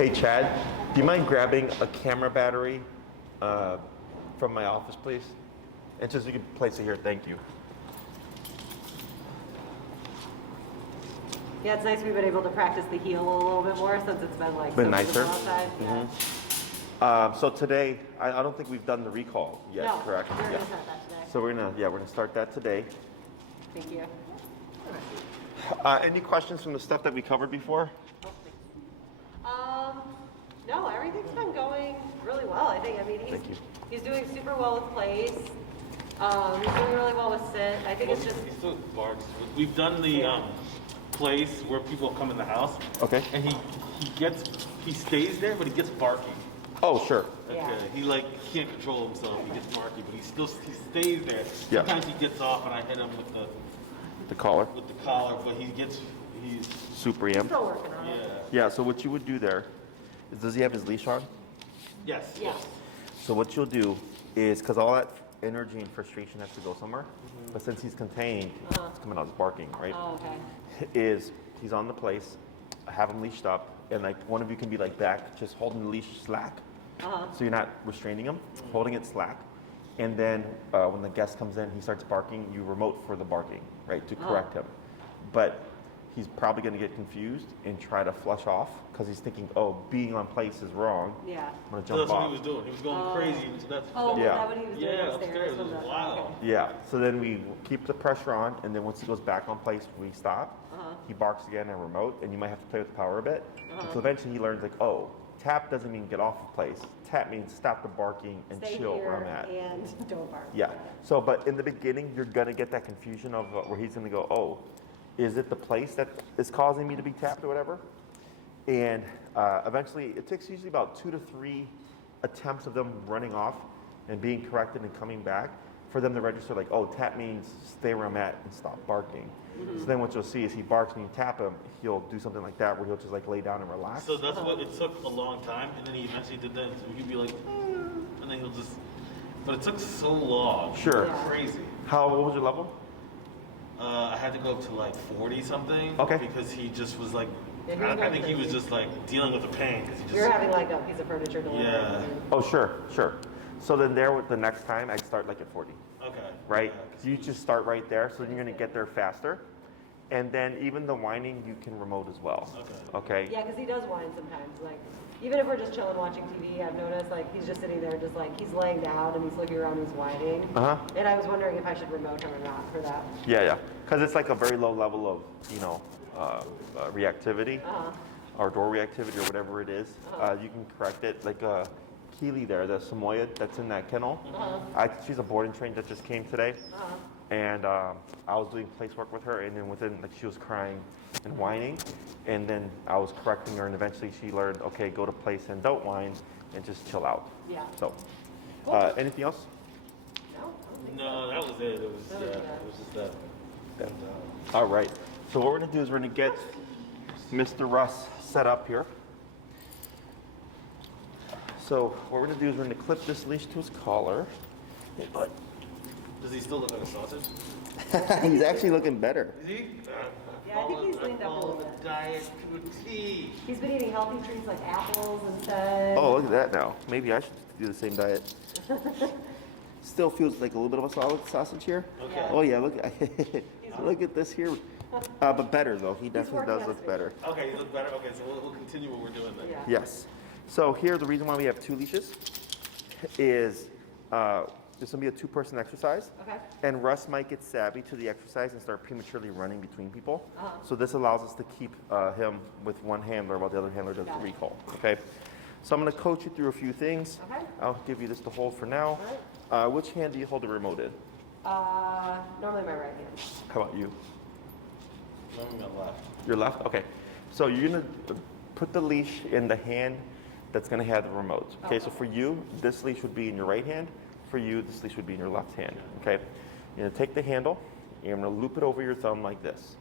Hey Chad, do you mind grabbing a camera battery from my office, please? And just you can place it here, thank you. Yeah, it's nice we've been able to practice the heel a little bit more since it's been like Been so nicer. outside. So today, I don't think we've done the recall yet, No, correct? we're gonna start that today. So we're gonna start that today. Thank you. Any questions from the stuff that we covered before? No, everything's been going really well. I think. I mean, he's doing super well with place. He's doing really well with sit. I think it's just he still barks. We've done the place where people come in the house. Okay. And he stays there, but he gets barking. Oh, sure. Yeah. He can't control himself. He gets barky, but he stays there. Yeah. Sometimes he gets off, and I hit him with The collar. the collar, but he's Super amped. still working on it. Yeah, so what you would do there is, does he have his leash on? yes. Yeah. So what you'll do is, because all that energy and frustration has to go somewhere, but since he's contained, it's coming out as barking, right? Oh, okay. Is he's on the place, have him leashed up, and like one of you can be like back, just holding the leash slack. So you're not restraining him, holding it slack. And then when the guest comes in, he starts barking, you remote for the barking, right, to correct him. But he's probably going to get confused and try to flush off because he's thinking, oh, being on place is wrong. Yeah. I'm going to So jump that's what he off. was doing. He was going crazy. That's Oh, Yeah. is that what he was doing yeah, upstairs? upstairs. It was wild. Okay. Yeah, so then we keep the pressure on, and then once he goes back on place, we stop. He barks again and remote, and you might have to play with the power a bit. So eventually he learns like, oh, tap doesn't mean get off of place. Tap means stop the barking and Stay chill here where I'm at. and don't bark. Yeah. So, but in the beginning, you're gonna get that confusion of where he's gonna go, oh, is it the place that is causing me to be tapped or whatever? And eventually, it takes usually about 2 to 3 attempts of them running off and being corrected and coming back for them to register like, oh, tap means stay where I'm at and stop barking. So then what you'll see is he barks and you tap him, he'll do something like that where he'll just like lay down and relax. So that's what it took a long time, and then he eventually did that. So he'd be like, and then he'll just. But it took so long. Sure. It was crazy. What was your level? I had to go up to like 40 something. Okay. Because he just was like, Yeah, he was I going think he was crazy. just like dealing with the pain because he just. You're having like a piece of furniture delivered. Yeah. Oh, sure. So then the next time, I'd start like at 40. Okay. Right? Yeah, 'cause You just start right there, so then you're gonna get there faster. And then even the whining, you can remote as well. Okay? Yeah, because he does whine sometimes. Like, even if we're just chilling watching TV, I've noticed like he's just sitting there, just like he's laying down and he's looking around, he's whining. And I was wondering if I should remote him or not for that. Yeah. Because it's like a very low level of, reactivity or door reactivity or whatever it is. You can correct it. Like Keely there, the Samoyed that's in that kennel. She's a boarding train that just came today. And I was doing place work with her, and then within, like, she was crying and whining, and then I was correcting her, and eventually she learned, okay, go to place and don't whine, and just chill out. Yeah. So, anything else? No? I don't think No, that was it. It was it was just that. All right. So what we're gonna do is we're gonna get Mr. Russ set up here. So what we're gonna do is we're gonna clip this leash to his collar. Hey, bud. Does he still look like a sausage? He's actually looking better. Is he? Yeah, I think he's leaned up a little bit. The diet to a T. He's been eating healthy treats like apples instead. Oh, look at that now. Maybe I should do the same diet. Still feels like a little bit of a solid sausage here. Okay. Oh yeah, look look at this here. But better though. He definitely working does on look his better. Okay, you look better. Okay, so we'll continue what we're doing then. Yeah. Yes. So here, the reason why we have 2 leashes is this will be a 2-person exercise. Okay. And Russ might get savvy to the exercise and start prematurely running between people. So this allows us to keep him with one handler while the other handler does the Got it. recall. Okay. So I'm going to coach you through a few things. Okay. I'll give you this to hold for now. Which hand do you hold the remote in? Normally my right hand. How about you? Let me go left. Your left? Okay. So you're going to put the leash in the hand that's going to have the remote. Okay, so for you, this leash would be in your right hand. For you, this leash would be in your left hand. Okay. You're going to take the handle, you're going to loop it over your thumb like this.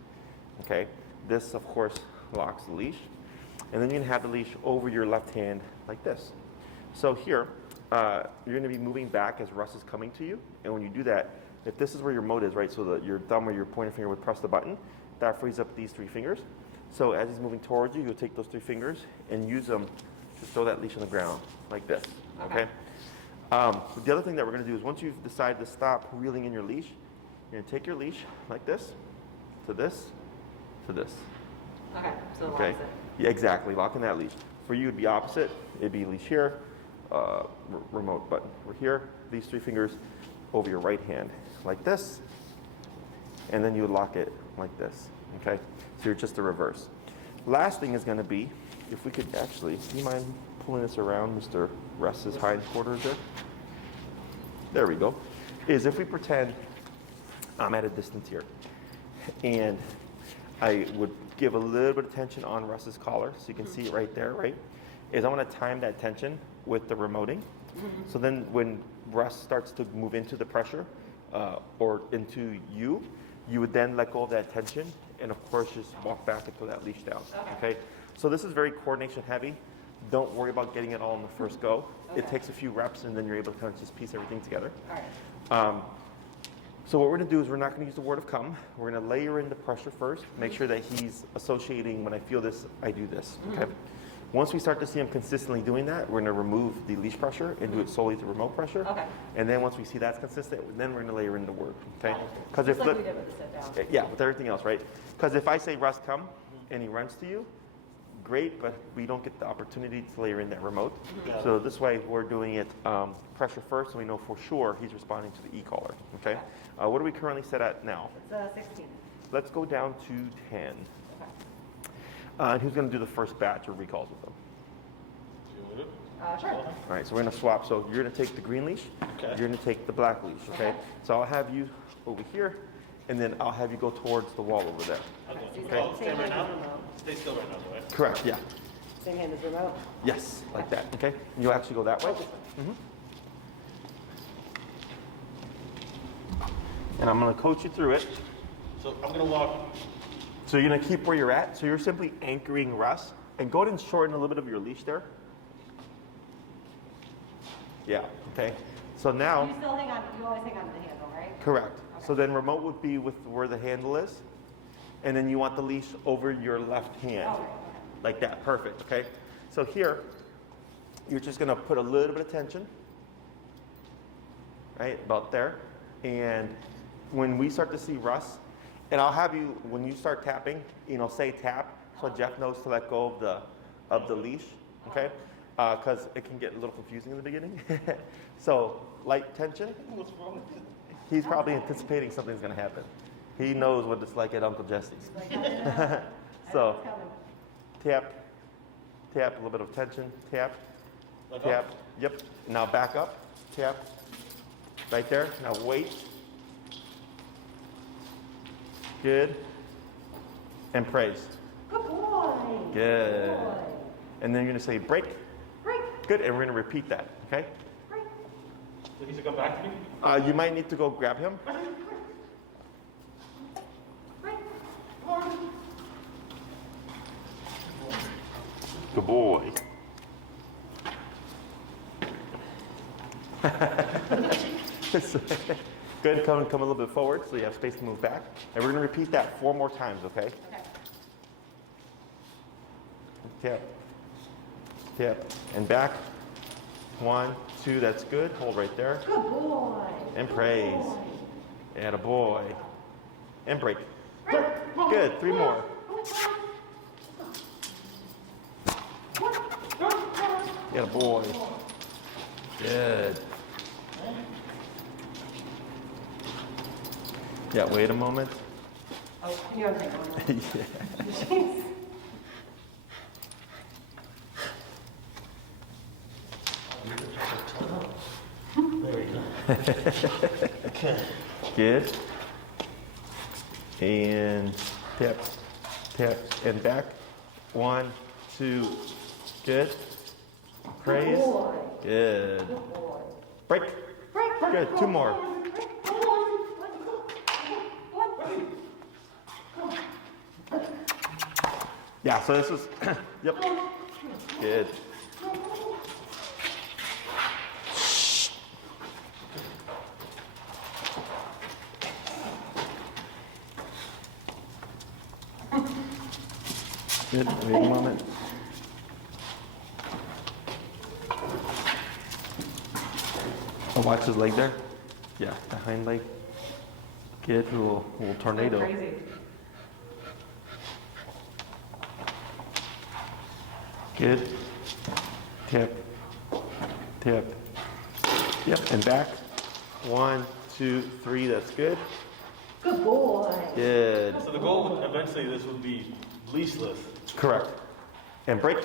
Okay. This, of course, locks the leash. And then you're going to have the leash over your left hand like this. So here, you're going to be moving back as Russ is coming to you. And when you do that, if this is where your remote is, right, so that your thumb or your pointer finger would press the button, that frees up these 3 fingers. So as he's moving towards you, you'll take those 3 fingers and use them to throw that leash on the ground like this, okay? The other thing that we're going to do is once you've decided to stop reeling in your leash, you're going to take your leash like this, to this, to this. Okay, so Okay? locks it. Yeah, exactly, locking that leash. For you, it'd be opposite. It'd be leash here, remote button. We're here, these 3 fingers over your right hand, like this, and then you would lock it like this, okay? So you're just the reverse. Last thing is going to be, if we could actually, do you mind pulling this around Mr. Russ's hindquarters there? There we go. Is if we pretend I'm at a distance here, and I would give a little bit of tension on Russ's collar, so you can see it right there, right? Is I want to time that tension with the remoting. So then when Russ starts to move into the pressure, or into you, you would then let go of that tension, and of course just walk back and throw that leash down, okay? So this is very coordination heavy. Don't worry about getting it all in the first go. It takes a few reps, and then you're able to kind of just piece everything together. All right. So what we're going to do is we're not going to use the word of come. We're going to layer in the pressure first, make sure that he's associating, when I feel this, I do this, okay? Once we start to see him consistently doing that, we're going to remove the leash pressure and do it solely through remote pressure. Okay. And then once we see that's consistent, then we're going to layer in the word, okay? Just like we did with the sit down. Yeah, with everything else, right? Because if I say Russ, come, and he runs to you, great, but we don't get the opportunity to layer in that remote. So this way, we're doing it pressure first, so we know for sure he's responding to the E-collar, okay? What are we currently set at now? It's 16. Let's go down to 10. And who's going to do the first batch of recalls with them? Sure. All right, so we're going to swap. So you're going to take the green leash. Okay. You're going to take the black leash, okay? So I'll have you over here, and then I'll have you go towards the wall over there. Okay. Stay right now? Stay still right now, right? Correct, yeah. Same hand as remote. Yes, like that, okay? And you'll actually go that way. And I'm going to coach you through it. So I'm gonna walk. So you're going to keep where you're at. So you're simply anchoring Russ. And go ahead and shorten a little bit of your leash there. Yeah, okay. So now, You still hang on, you always hang on to the handle, right? correct. So then remote would be with where the handle is. And then you want the leash over your left hand. Oh, okay. Like that, perfect, okay? So here, you're just gonna put a little bit of tension, right, about there. And when we start to see Russ, and I'll have you, when you start tapping, say tap, so Jeff knows to let go of the leash, okay? Because it can get a little confusing in the beginning. So light tension. What's wrong with it? He's probably anticipating something's gonna happen. He knows what it's like at Uncle Jesse's. So tap, tap, a little bit of tension, tap, Like tap, up? yep. Now back up, tap, right there. Now wait. Good. And praise. Good boy. Good. Good boy. And then you're gonna say break. Break. Good, and we're gonna repeat that, okay? Break. So he should come back to me? You might need to go grab him. Break. Good boy. Good, come a little bit forward so you have space to move back. And we're gonna repeat that 4 more times, okay? Okay. Tap, tap, and back. 1, 2, that's good. Hold right there. Good boy. And praise. Good And a boy. And break. boy. Good, 3 more. And a boy. Good. Yeah, wait a moment. Oh, can you untangle one? Yeah. Jeez. There we go. Good. And tap, tap, and back. 1, 2, good. Praise. Good boy. Good. Good boy. Break. Break. Good, 2 more. Yeah, so this is, yep. Good. Good. Wait a moment. Oh, watch his leg there. Yeah, the hind leg. Good. A little tornado. Crazy. Good. Tip. Tip. Yep, and back. 1, 2, 3. That's good. Good boy. Good. So the goal would eventually this would be leashless. Correct. And break.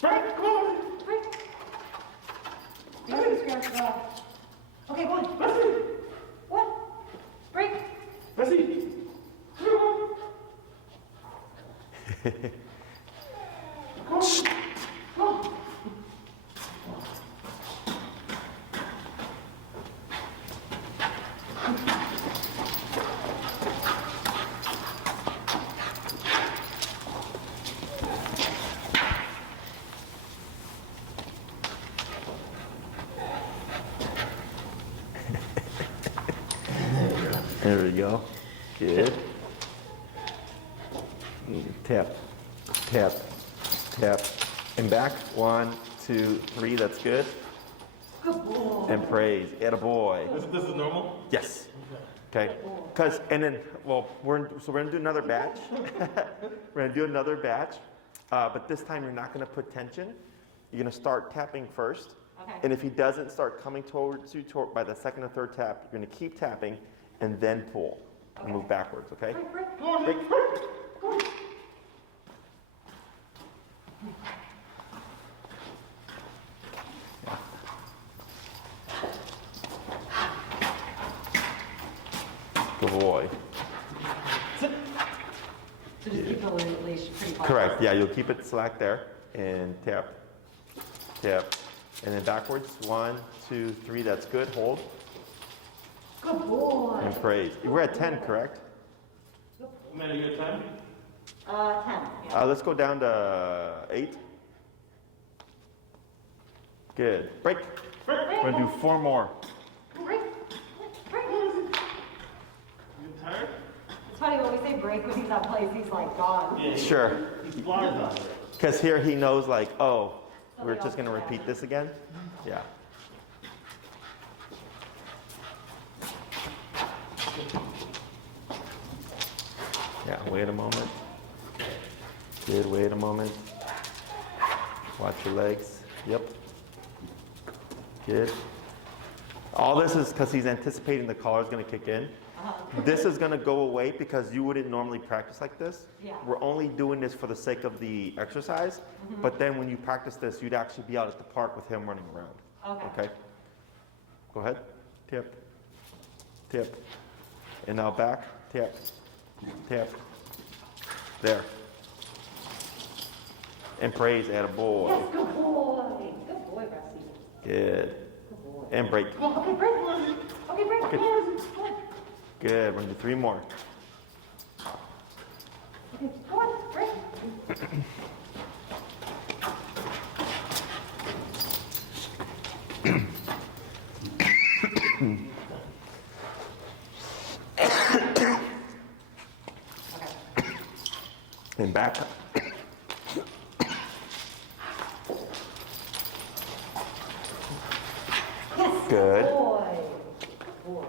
Break. Come on. Break. You gotta scratch it off. Okay, go on. Bessie. What? Break. Bessie. There we go. Good. Tap, tap, tap, and back. 1, 2, 3. That's good. Good boy. And praise. Attaboy. This is normal? Yes. Okay. Because and then we're gonna do another batch. We're gonna do another batch, but this time you're not gonna put tension. You're gonna start tapping first. Okay. And if he doesn't start coming towards you by the second or third tap, you're gonna keep tapping and then pull and move backwards. Okay. Break. Break. Good boy. So just keep the leash pretty far. Correct. Yeah, you'll keep it slack there and tap, tap, and then backwards. 1, 2, 3. That's good. Hold Good boy. and praise. We're at 10, correct? Man, you got time? 10. Yeah. Let's go down to 8. Good. Break. We're gonna do 4 more. Break. Break. You tired? It's funny when we say break when he's on place, he's like gone. Yeah. Sure. He flies on it. Because here he knows, like, oh, we're just gonna repeat this again. Yeah. Yeah, wait a moment. Good, wait a moment. Watch your legs. Yep. Good. All this is because he's anticipating the collar is going to kick in. This is going to go away because you wouldn't normally practice like this. Yeah. We're only doing this for the sake of the exercise. But then when you practice this, you'd actually be out at the park with him running around. Okay. Go ahead. Tip. Tip. And now back. Tap. Tap. There. And praise, attaboy. Yes, good boy. Good boy, Rusty. Good. Good boy. And break. Okay, break. Okay, break. Good. Come on. Good. We're going to do 3 more. Okay, come on, break. And back. Yes. Good. Boy. Good boy.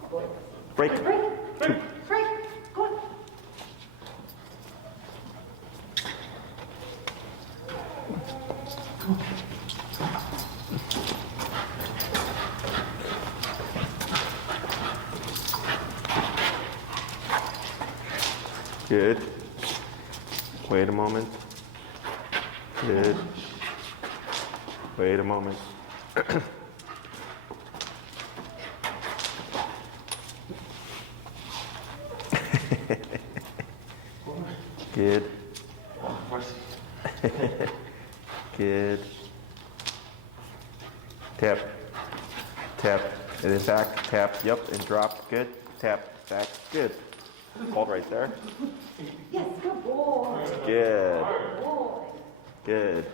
Good boy. Break. Break. Break. Break. Go on. Good. Wait a moment. Good. Wait a moment. Good. Good. Tap. Tap. And then back. Tap. Yep. And drop. Good. Tap. Back. Good. Hold right there. Yes, good boy. Good. Good boy. Good.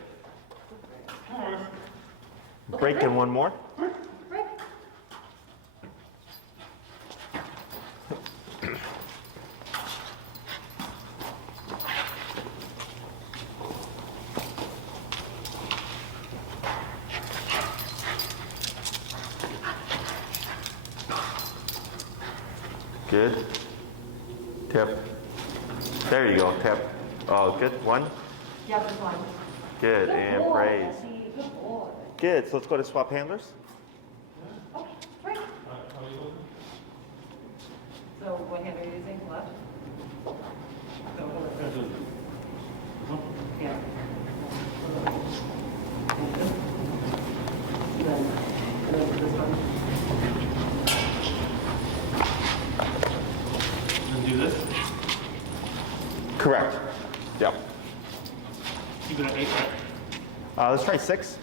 Break and one more. Break. Good. Tap. There you go. Tap. Oh, good. One. Yeah, just one. Good. And boy, praise. Jesse, good boy. Good. So let's go to swap handlers. Okay, right. So what hand are you using? Left? So, yeah. And then this one. And do this. Correct. Yep. Keep it at 8, right? Let's try 6.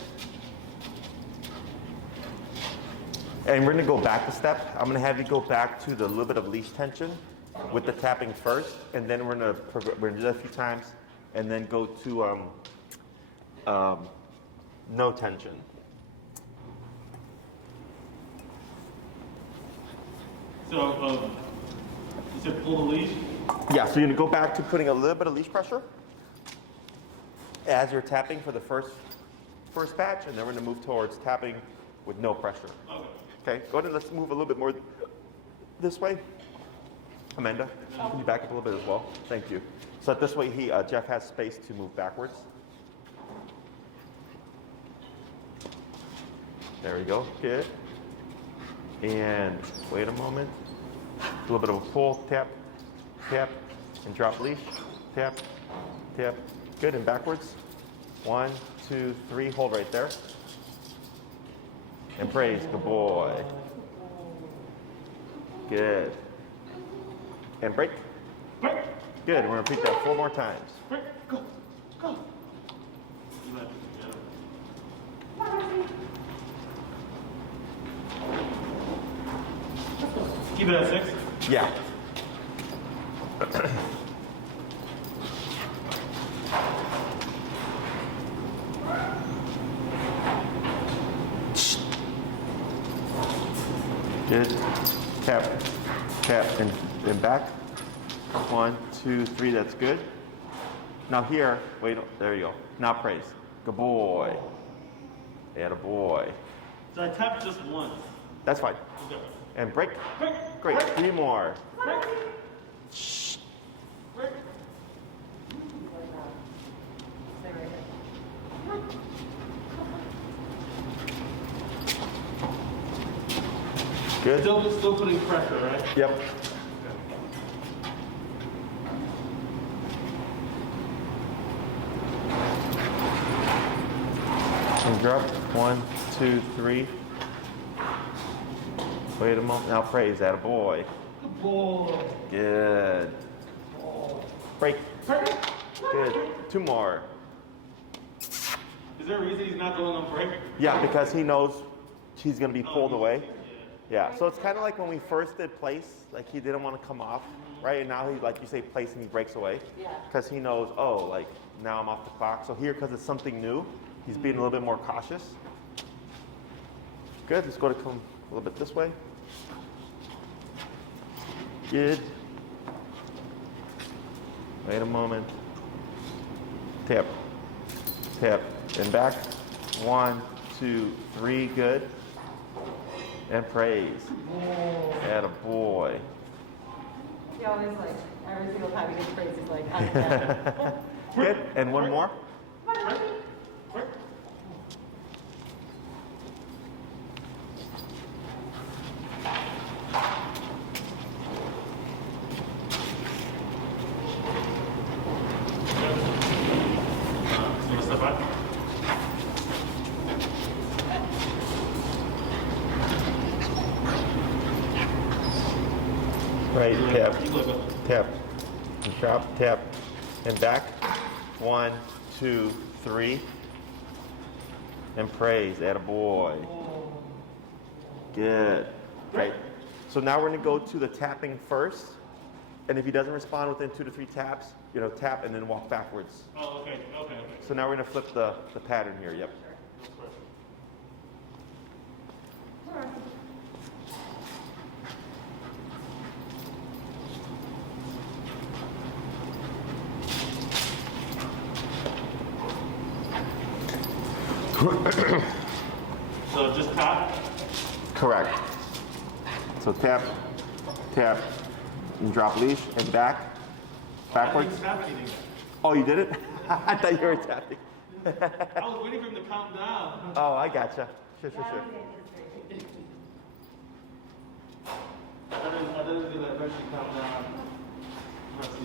And we're going to go back a step. I'm going to have you go back to the little bit of leash tension with the tapping first, and then we're going to do that a few times, and then go to no tension. So, you said pull the leash? Yeah, so you're going to go back to putting a little bit of leash pressure as you're tapping for the first batch, and then we're going to move towards tapping with no pressure. Okay, go ahead and let's move a little bit more this way. Amanda, can you back up a little bit as well? Thank you. So that this way, Jeff has space to move backwards. There we go. Good. And wait a moment. A little bit of a pull, tap, tap, and drop leash. Tap, tap. Good, and backwards. 1, 2, 3. Hold right there. And praise. Good boy. Good. And break. Break. Good. We're going to repeat that 4 more times. Break. Go. Go. Keep it at 6. Yeah. Good. Tap, tap, and back. 1, 2, 3. That's good. Now here, wait. There you go. Now praise. Good boy. And a boy. So I tapped just once. That's fine. Okay. And break. Break. Great. Break. 3 more. Break. Break. Stay right here. Good. Still putting pressure, right? Yep. And drop. 1, 2, 3. Wait a moment. Now praise. That a boy. Good boy. Good. Break. Break. Good. 2 more. Is there a reason he's not going on break? Yeah, because he knows he's going to be pulled away. Yeah, so it's kind of like when we first did place, like he didn't want to come off, right? And now he, like you say, place and he breaks away. Yeah. Because he knows, oh, like now I'm off the clock. So here, because it's something new, he's being a little bit more cautious. Good, let's go to come a little bit this way. Good. Wait a moment. Tap, tap, and back. 1, 2, 3, good. And praise. Atta boy. He always like, every single time he gets praised, he's like, I'm dead. Good. And 1 more. Step back. Right, tap, You look up. tap, and drop, tap, and back. 1, 2, 3. And praise. Atta boy. Good. Great. So now we're going to go to the tapping first. And if he doesn't respond within 2 to 3 taps, tap and then walk backwards. Oh, okay. So now we're going to flip the pattern here. Yep. So just tap. Correct. So tap, tap, And drop leash and back. Backwards. I didn't tap anything. Oh, you did it? I thought you were tapping. I was waiting for him to calm down. Oh, I gotcha. Sure. I didn't do that. Eventually calm down. Let's see.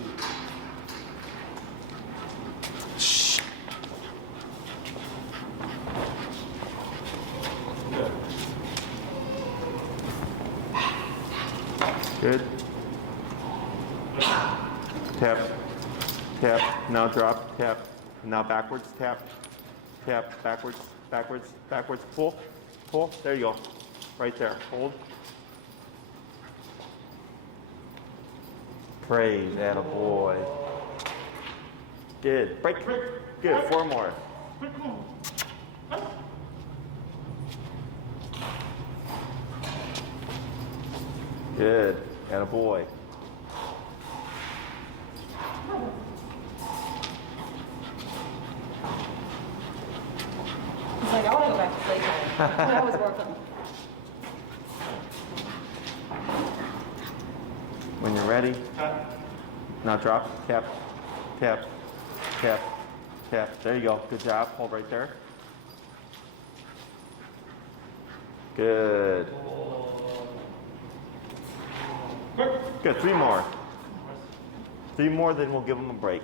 Good. Tap. Tap. Now drop. Tap. Now backwards. Tap. Tap. Backwards. Backwards. Backwards. Pull. Pull. There you go. Right there. Hold. Praise. Attaboy. Good. Break. Good. 4 more. Good. Attaboy. He's like, I want to go back to playtime. That was more fun. When you're ready, now drop, tap, tap, tap, tap. There you go. Good job. Hold right there. Good. Good. 3 more. 3 more, then we'll give them a break.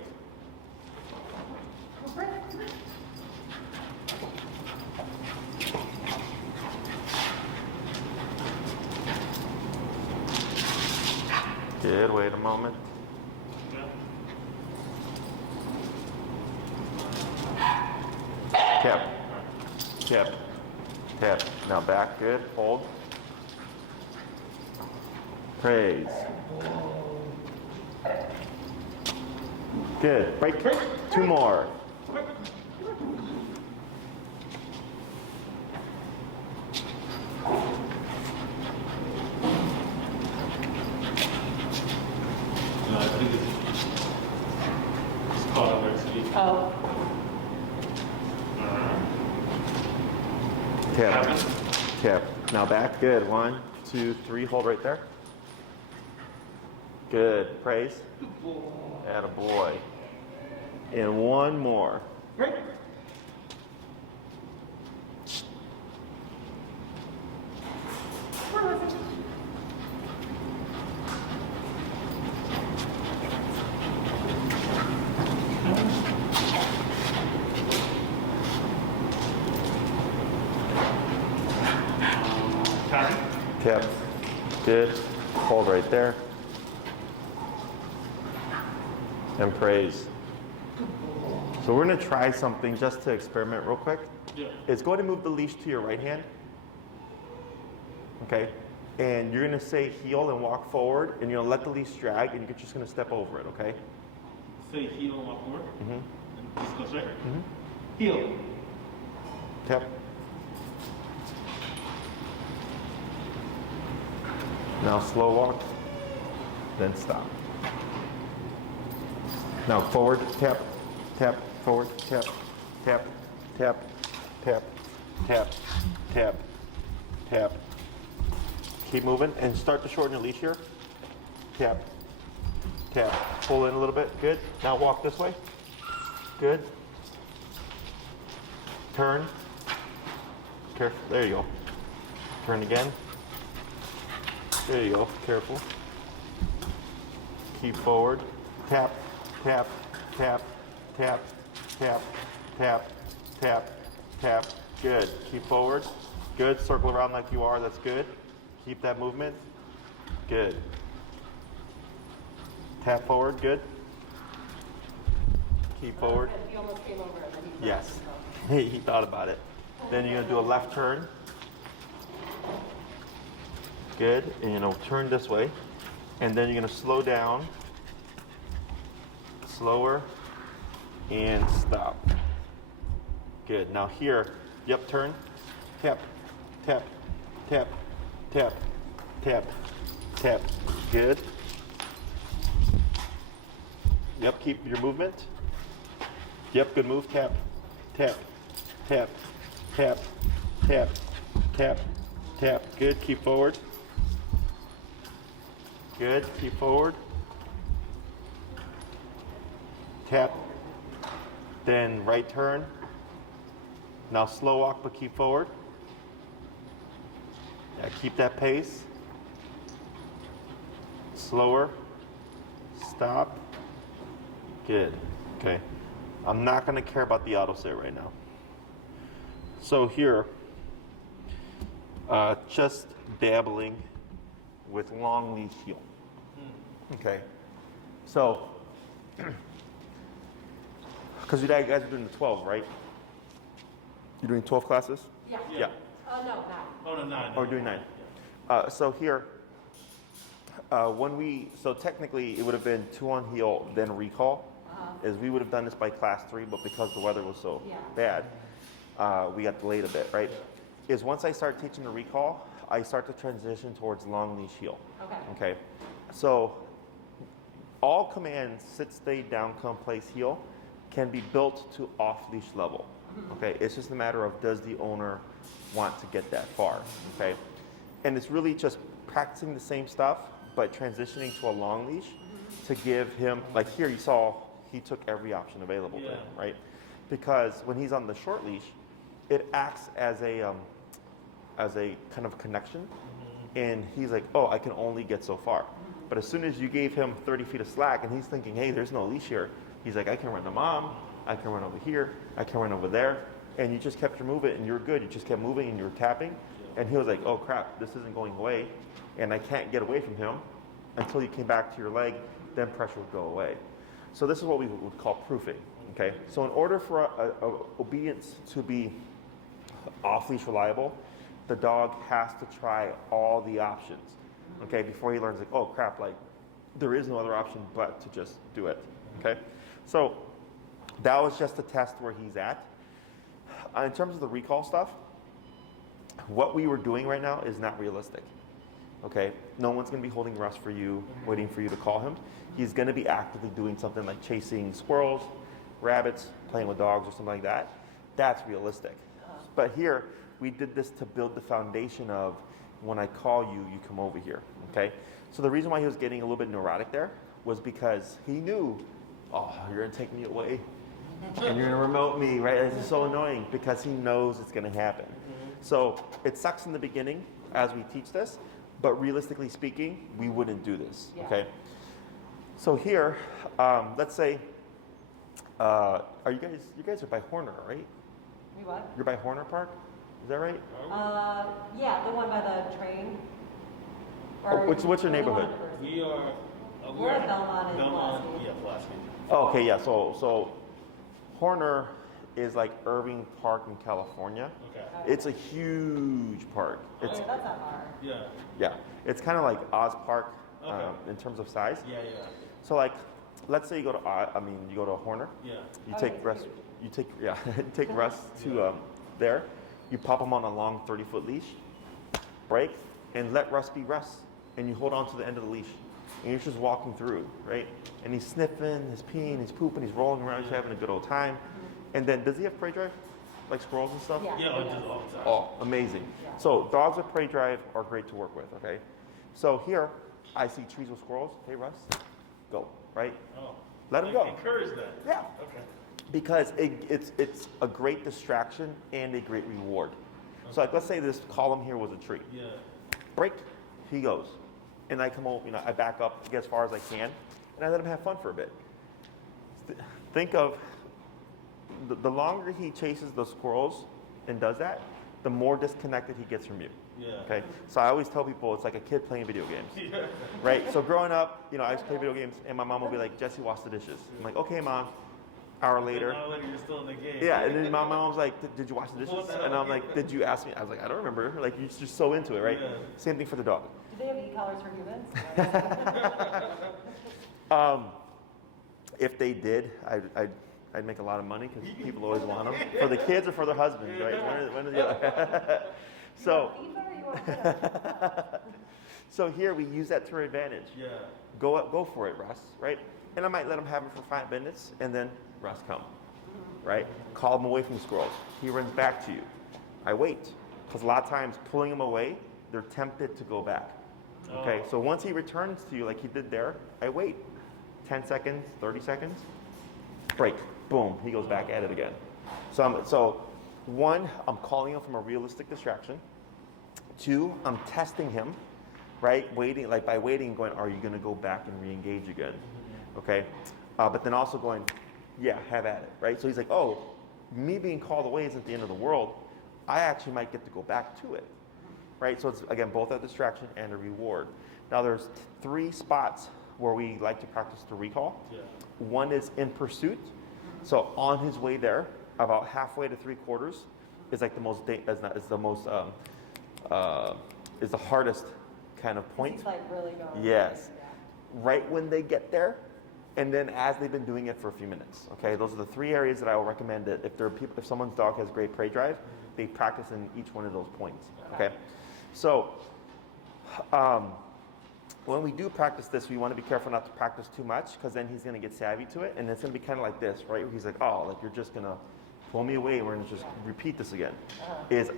Good. Wait a moment. Tap. Tap. Tap. Now back. Good. Hold. Praise. Good. Break. 2 more. No, I think it's called electricity. Oh. Tap. Tap. Now back. Good. 1, 2, 3. Hold right there. Good. Praise. Attaboy. And 1 more. Tap. Good. Hold right there. And praise. So we're going to try something just to experiment real quick. Yeah. It's going to move the leash to your right hand. Okay? And you're going to say heel and walk forward, and you're going to let the leash drag, and you're just going to step over it, okay? Say heel and walk forward. Mm-hmm. And this goes right. Heel. Tap. Now slow walk, then stop. Now forward, tap, tap, forward, tap, tap, tap, tap, tap, tap, tap. Keep moving and start to shorten your leash here. Tap, tap, pull in a little bit, good. Now walk this way, good. Turn, careful, there you go. Turn again. There you go, careful. Keep forward. Tap, tap, tap, tap, tap, tap, tap, tap. Good. Keep forward. Good. Circle around like you are. That's good. Keep that movement. Good. Tap forward. Good. Keep forward. He almost came over and then he Yes. He thought about it. Then you're going to do a left turn. Good, and turn this way. And then you're going to slow down, slower, and stop. Good, now here, yep, turn, tap, tap, tap, tap, tap, tap. Good. Yep, keep your movement. Yep, good move, tap, tap, tap, tap, tap, tap, tap. Good, keep forward. Good. Keep forward. Tap. Then right turn. Now slow walk, but keep forward. Yeah, keep that pace. Slower. Stop. Good. Okay. I'm not going to care about the auto sit right now. So here, just dabbling with long leash heel. Okay. So, because you guys are doing the 12, right? You're doing 12 classes? Yeah. Yeah. No, 9. Oh, no, 9. Oh, we're doing 9. So here, so technically it would have been 2 on heel, then recall. Is we would have done this by class 3, but because the weather was so bad, we got delayed a bit, right? Is once I start teaching the recall, I start to transition towards long leash heel. Okay. So all commands, sit, stay, down, come, place, heel, can be built to off leash level. Okay. It's just a matter of does the owner want to get that far. Okay. And it's really just practicing the same stuff, but transitioning to a long leash to give him, like here you saw, he took every option available to him, right? Because when he's on the short leash, it acts as a kind of connection, and he's like, oh, I can only get so far. But as soon as you gave him 30 feet of slack, and he's thinking, hey, there's no leash here, he's like, I can run to mom, I can run over here, I can run over there, and you just kept your movement, and you're good. You just kept moving, and you were tapping, and he was like, oh crap, this isn't going away, and I can't get away from him until you came back to your leg, then pressure would go away. So this is what we would call proofing, okay? So in order for obedience to be off-leash reliable, the dog has to try all the options, okay, before he learns, like, oh crap, like, there is no other option but to just do it, okay? So that was just a test where he's at. In terms of the recall stuff, what we were doing right now is not realistic, okay? No one's gonna be holding Russ for you, waiting for you to call him. He's gonna be actively doing something like chasing squirrels, rabbits, playing with dogs or something like that. That's realistic. But here, we did this to build the foundation of when I call you, you come over here, okay? So the reason why he was getting a little bit neurotic there was because he knew, oh, you're gonna take me away and you're gonna remote me, right? It's so annoying because he knows it's gonna happen. So it sucks in the beginning as we teach this, but realistically speaking, we wouldn't do this, okay? So here, let's say, you guys are by Horner, right? We what? You're by Horner Park? Is that right? Yeah, the one by the train. What's your neighborhood? We are. We're at Belmont and Belmont, Pulaski. yeah, Pulaski. Oh, okay, yeah. So Horner is like Irving Park in California. Okay. It's a huge park. It's That's not far. Yeah. It's kind of like Oz Park Okay. in terms of size. Yeah. So like, let's say you go to Horner. Yeah. You take Russ. You take Russ to there. You pop him on a long 30-foot leash, break, and let Russ be Russ. And you hold on to the end of the leash. And you're just walking through, right? And he's sniffing, he's peeing, he's pooping, he's rolling around, he's having a good old time. And then, does he have prey drive? Like squirrels and stuff? Yeah. Yeah, I do all the time. Oh, amazing. So dogs with prey drive are great to work with, okay? So here, I see trees with squirrels. Hey, Russ, go, right? Oh. Let him go. Encourage that. Yeah. Okay. Because it's a great distraction and a great reward. So like, let's say this column here was a tree. Yeah. Break, he goes. And I come over, I back up, get as far as I can, and I let him have fun for a bit. Think of, the longer he chases the squirrels and does that, the more disconnected he gets from you. Yeah. Okay? So I always tell people it's like a kid playing video games. Yeah. Right? So growing up, I used to play video games, and my mom would be like, Jesse, wash the dishes. I'm like, okay, Mom. Hour later. An hour later, you're still in the game. Yeah, and then my mom's like, did you wash the dishes? What the hell? And I'm like, did you ask me? I was like, I don't remember. Like, you're just so into it, right? Yeah. Same thing for the dog. Do they have e-collars for humans? If they did, I'd make a lot of money because people always want them. For the kids or for their husbands, right? One or the other. So, so here we use that to our advantage. Yeah. Go for it, Russ, right? And I might let him have it for 5 minutes, and then Russ come, right? Call him away from the squirrels. He runs back to you. I wait, because a lot of times pulling him away, they're tempted to go back. Okay, so once he returns to you like he did there, I wait 10 seconds, 30 seconds, break, boom, he goes back at it again. So one, I'm calling him from a realistic distraction. Two, I'm testing him, right? Waiting, like by waiting, going, are you going to go back and re-engage again? Okay, but then also going, yeah, have at it, right? So he's like, oh, me being called away isn't the end of the world. I actually might get to go back to it, right? So it's, again, both a distraction and a reward. Now there's 3 spots where we like to practice the recall. Yeah. One is in pursuit. So on his way there, about halfway to 3/4 is like the most, is the hardest kind of point. He's like really going. Yes. Yeah. Right when they get there, and then as they've been doing it for a few minutes. Okay, those are the 3 areas that I will recommend that if someone's dog has great prey drive, they practice in each one of those points. Okay, so when we do practice this, we want to be careful not to practice too much, because then he's going to get savvy to it, and it's going to be kind of like this, right? He's like, oh, like you're just going to pull me away. We're going to just repeat this again. Is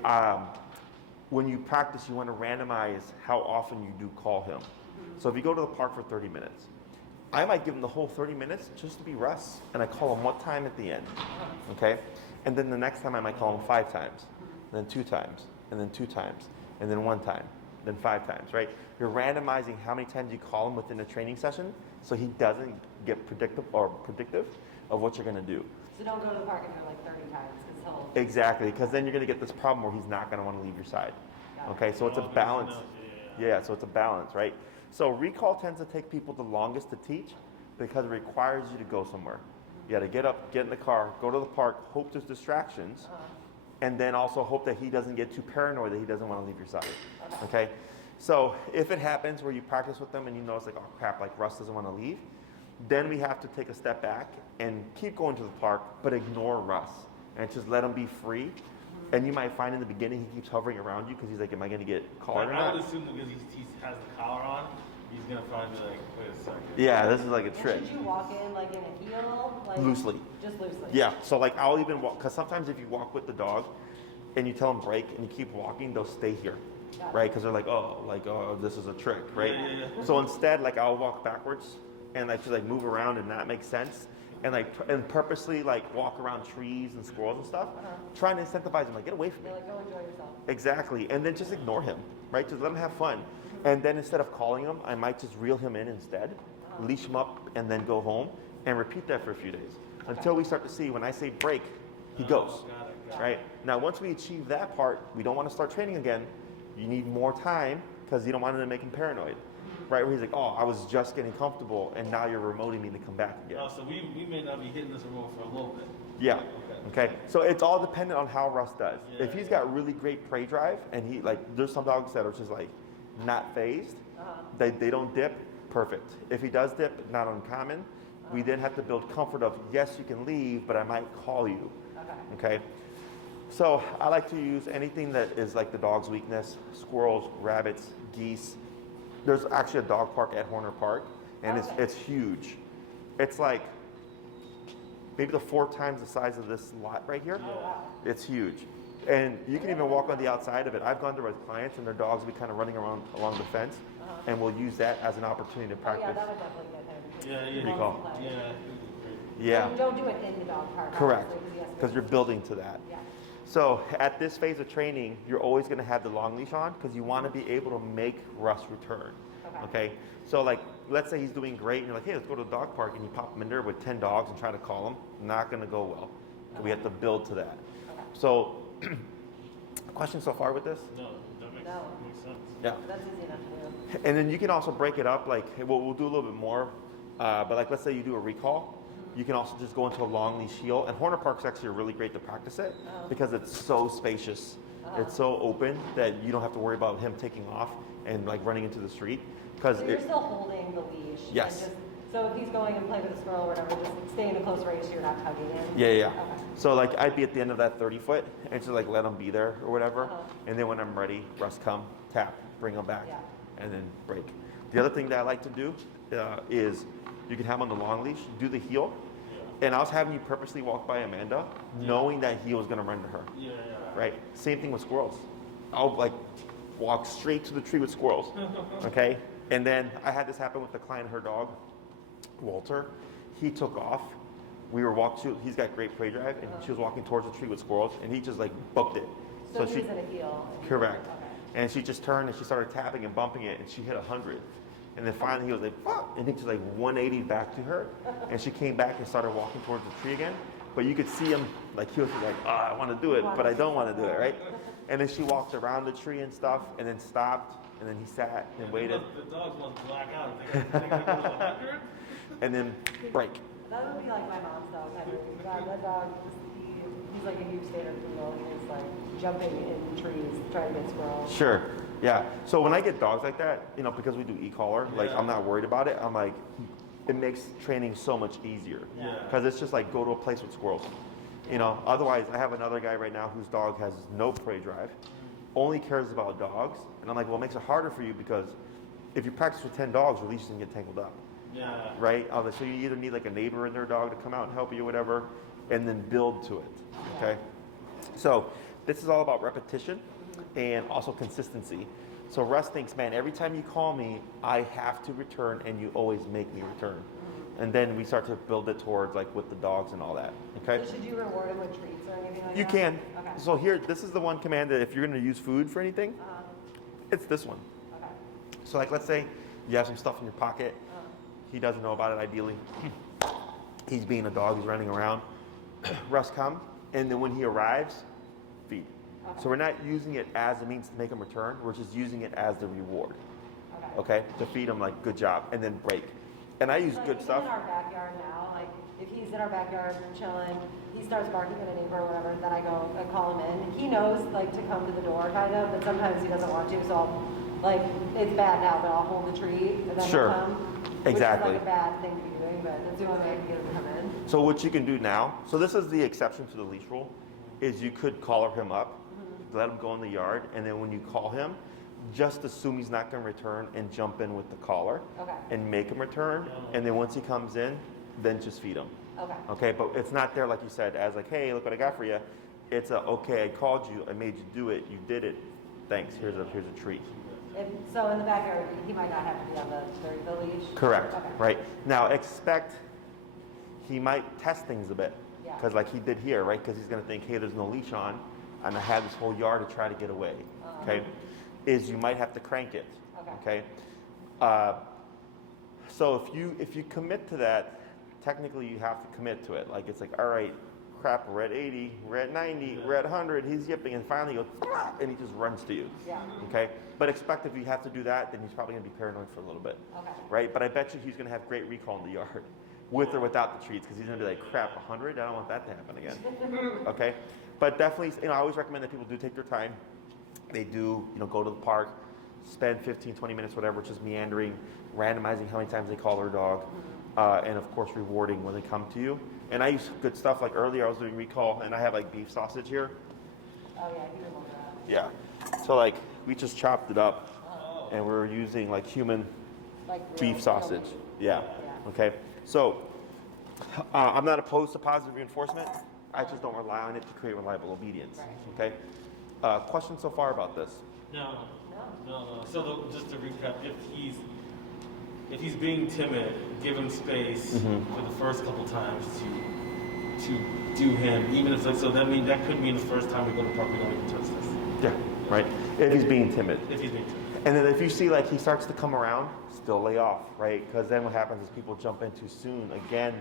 when you practice, you want to randomize how often you do call him. So if you go to the park for 30 minutes, I might give him the whole 30 minutes just to be Russ, and I call him one time at the end, okay? And then the next time I might call him 5 times, then 2 times, and then 2 times, and then 1 time, then 5 times, right? You're randomizing how many times you call him within a training session, so he doesn't get predictive of what you're gonna do. So don't go to the park and do it like 30 times, because he'll. Exactly, because then you're gonna get this problem where he's not gonna wanna leave your side. Okay, so it's a balance. Yeah, so it's a balance, right? So recall tends to take people the longest to teach because it requires you to go somewhere. You gotta get up, get in the car, go to the park, hope there's distractions, and then also hope that he doesn't get too paranoid that he doesn't wanna leave your side, okay? So if it happens where you practice with them and you notice like, oh crap, like Russ doesn't wanna leave, then we have to take a step back and keep going to the park, but ignore Russ and just let him be free. And you might find in the beginning he keeps hovering around you because he's like, am I going to get collared or I not? would assume that because he has the collar on, he's going to probably be like, wait a second. Yeah, this is like a And trick. should you walk in like in a heel? Like, Loosely. Just loosely. Yeah, so like I'll even walk, because sometimes if you walk with the dog and you tell them break and you keep walking, they'll stay here, right? Because they're like, oh, this is a trick, right? Yeah. So instead, like I'll walk backwards and like just like move around and not make sense. And purposely like walk around trees and squirrels and stuff, trying to incentivize them, like get away from me. You're like, go enjoy yourself. Exactly, and then just ignore him, right? Just let him have fun. And then instead of calling him, I might just reel him in instead, leash him up, and then go home, and repeat that for a few days. Until we start to see, when I say break, he goes, Got it. right? Now, once we achieve that part, we don't want to start training again. You need more time, because you don't want to make him paranoid. Right, where he's like, oh, I was just getting comfortable, and now you're remoting me to come back again. Oh, so we may not be hitting this remote for a little bit. Yeah. Okay. So it's all dependent on how Russ does. Yeah, If he's got really great prey drive, and he like, there's some dogs that are just like not phased. They don't dip. Perfect. If he does dip, not uncommon. We then have to build comfort of, yes, you can leave, but I might call you. Okay. So I like to use anything that is like the dog's weakness: squirrels, rabbits, geese. There's actually a dog park at Horner Park, and it's huge. It's like maybe the 4 times the size of this lot right here. It's huge. And you can even walk on the outside of it. I've gone there with clients, and their dogs will be kind of running around along the fence, and we'll use that as an opportunity to practice. Yeah, that would definitely get him. Yeah. Recall. Yeah. Yeah. Don't do it in the dog park. Correct, obviously, he has to because go. you're building to that. Yeah. So at this phase of training, you're always going to have the long leash on because you want to be able to make Russ return. Okay. So like, let's say he's doing great, and you're like, hey, let's go to the dog park, and you pop him in there with 10 dogs and try to call him. Not going to go well. We have to build to that. So, question so far with this? No, that makes sense. Yeah. That's easy enough to do. And then you can also break it up. Like, we'll do a little bit more. But like, let's say you do a recall. You can also just go into a long leash heel. And Horner Park's actually really great to practice it because it's so spacious. It's so open that you don't have to worry about him taking off and like running into the street. So you're still holding the leash. Yes. And so if he's going and playing with a squirrel or whatever, just stay in a close range so you're not tugging him. Yeah. Okay. So like I'd be at the end of that 30 foot and just like let him be there or whatever. And then when I'm ready, Russ come, tap, bring him back, and then break. The other thing that I like to do is you can have him on the long leash, do the heel. And I was having you purposely walk by Amanda, knowing that he was going to run to her. Yeah. Right? Same thing with squirrels. I'll like walk straight to the tree with squirrels. Okay? And then I had this happen with a client, her dog, Walter. He took off. We were walking, he's got great prey drive, and she was walking towards the tree with squirrels, and he just like booked it. So he was in a heel. Correct. Okay. And she just turned and she started tapping and bumping it, and she hit 100. And then finally he was like, fuck, and he just like 180 back to her, and she came back and started walking towards the tree again. But you could see him, like he was like, oh, I want to do it, but I don't want to do it, right? And then she walked around the tree and stuff, and then stopped, and then he sat and waited. The dogs want to black out. They got to go to 100? And then break. That would be like my mom's dog, Henry. That dog, he's like a huge standard poodle. He's like jumping in trees, trying to get squirrels. Sure. Yeah. So when I get dogs like that, you know, because we do e-collar, like I'm not worried about it. I'm like, it makes training so much easier. Yeah. Because it's just like go to a place with squirrels. You know, otherwise I have another guy right now whose dog has no prey drive, only cares about dogs. And I'm like, well, it makes it harder for you because if you practice with 10 dogs, your leash is going to get tangled up. Yeah. Right? So you either need like a neighbor and their dog to come out and help you or whatever, and then build to it. Okay? So this is all about repetition and also consistency. So Russ thinks, man, every time you call me, I have to return, and you always make me return. And then we start to build it towards like with the dogs and all that. Okay? So should you reward him with treats or anything like You that? can. Okay. So here, this is the one command that if you're going to use food for anything, it's this one. Okay. So like let's say you have some stuff in your pocket. He doesn't know about it ideally. He's being a dog, he's running around. Russ come, and then when he arrives, feed. Okay. So we're not using it as a means to make him return, we're just using it as the reward. Okay. Okay? To feed him like good job, and then break. And I use Like, good even stuff. in our backyard now, like if he's in our backyard chilling, he starts barking at a neighbor or whatever, then I go and call him in. He knows like to come to the door kind of, but sometimes he doesn't want to, so I'll, like it's bad now, but I'll hold the treat and then Sure. he'll come. Exactly. Which is like a bad thing to be doing, but that's the only way I can get him to come in. So what you can do now, so this is the exception to the leash rule, is you could collar him up, let him go in the yard, and then when you call him, just assume he's not going to return and jump in with the collar Okay. and make him return. And then once he comes in, then just feed him. Okay. Okay, but it's not there like you said as like, hey, look what I got for you. It's a, okay, I called you, I made you do it, you did it. Thanks. Here's a treat. So in the backyard, he might not have to be on the leash. Correct. Okay. Right. Now expect he might test things a bit. Yeah. Because like he did here, right? Because he's going to think, hey, there's no leash on, and I have this whole yard to try to get away. Okay. Is you might have to crank it. Okay. So if you commit to that, technically you have to commit to it. Like it's like, all right, crap, we're at 80, we're at 90, we're at 100. He's yipping, and finally he goes, "Ah," and he just runs to you. Yeah. Okay. But expect if you have to do that, then he's probably going to be paranoid for a little bit. Okay. Right. But I bet you he's going to have great recall in the yard, with or without the treats, because he's going to be like, crap, 100. I don't want that to happen again. Okay. But definitely, I always recommend that people do take their time. They do, go to the park, spend 15, 20 minutes, whatever, just meandering, randomizing how many times they call their dog, and of course rewarding when they come to you. And I use good stuff. Like earlier I was doing recall, and I have like beef sausage here. Oh yeah, he remember that. Yeah. So like we just chopped it up, and we're using like human Like beef sausage. Yeah. Okay. So I'm not opposed to positive reinforcement. I just don't rely on it to create reliable obedience. Right. Okay. Questions so far about this? No. So just to recap, if he's being timid, give him space for the first couple times to do him. Even if that could mean the first time we go to the park we don't even touch this. Yeah. Right. If he's being timid. If he's being timid. And then if you see like he starts to come around, still lay off, right? Because then what happens is people jump in too soon again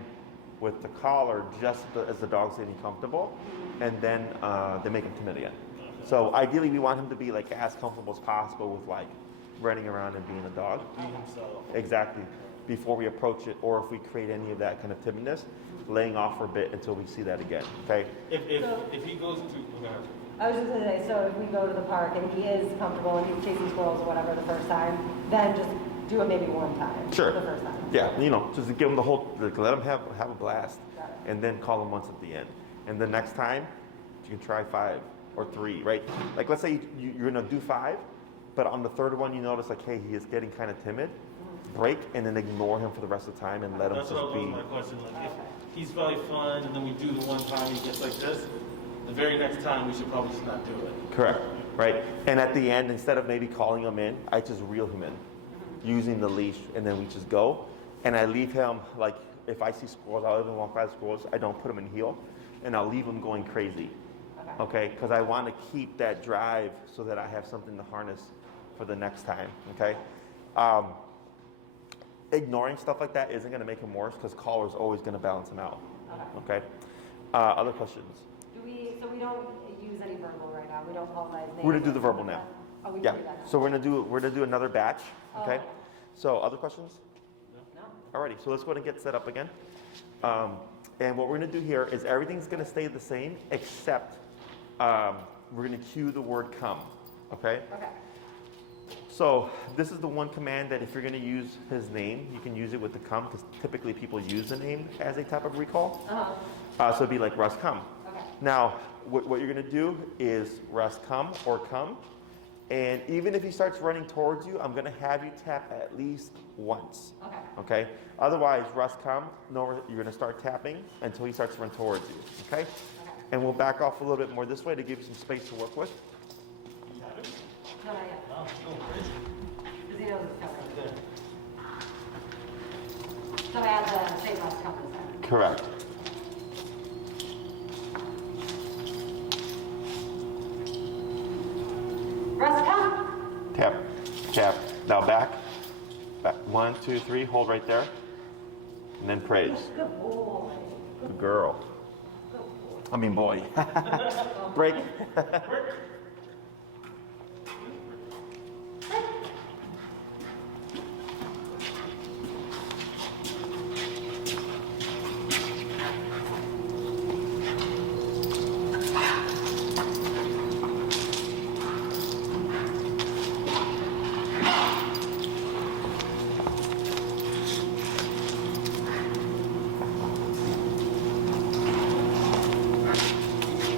with the collar just as the dog's getting comfortable, and then they make him timid again. So ideally we want him to be like as comfortable as possible with like running around and being a dog. Be himself. Exactly. Before we approach it, or if we create any of that kind of timidness, laying off for a bit until we see that again. Okay. If he goes to I was just gonna say, so if we go to the park and he is comfortable and he's chasing squirrels or whatever the first time, then just do it maybe one time. Sure. The first time. Yeah, just to give him the whole, like, let him have a blast, Got it. and then call him once at the end. And the next time, you can try 5 or 3, right? Like let's say you're gonna do 5, but on the third one you notice like, hey, he is getting kind of timid. Break and then ignore him for the rest of the time and let him That's just what be. was my question. Like, if he's probably fun, and then we do the one time he gets like this, the very next time we should probably just not do it. Correct. right? And at the end, instead of maybe calling him in, I just reel him in using the leash, and then we just go. And I leave him, like, if I see squirrels, I'll even walk by the squirrels. I don't put him in heel, and I'll leave him going crazy, okay? Because I want to keep that drive so that I have something to harness for the next time, okay? Ignoring stuff like that isn't going to make him worse because collar is always going to balance him out, okay? Other questions? So we don't use any verbal right now. We don't call guys names. We're going to do the verbal now. Oh, we Yeah. can do that now. So we're gonna do another batch, okay? Oh. So other questions? No. Alrighty, so let's go ahead and get set up again. And what we're gonna do here is everything's gonna stay the same except we're gonna cue the word come, okay? Okay. So this is the one command that if you're gonna use his name, you can use it with the come because typically people use the name as a type of recall. So it'd be like Russ come. Okay. Now, what you're gonna do is Russ come or come. And even if he starts running towards you, I'm gonna have you tap at least once. Okay. Okay? Otherwise, Russ come, no, you're gonna start tapping until he starts to run towards you. Okay? Okay. And we'll back off a little bit more this way to give you some space to work with. No, not yet. Oh, crazy. Because he knows it's coming. Good. So I had the same Russ come this Correct. Russ come. Tap, tap. Now back. Back. 1, 2, 3. Hold right there. And then praise. Good boy. Good girl. I mean, boy. Break.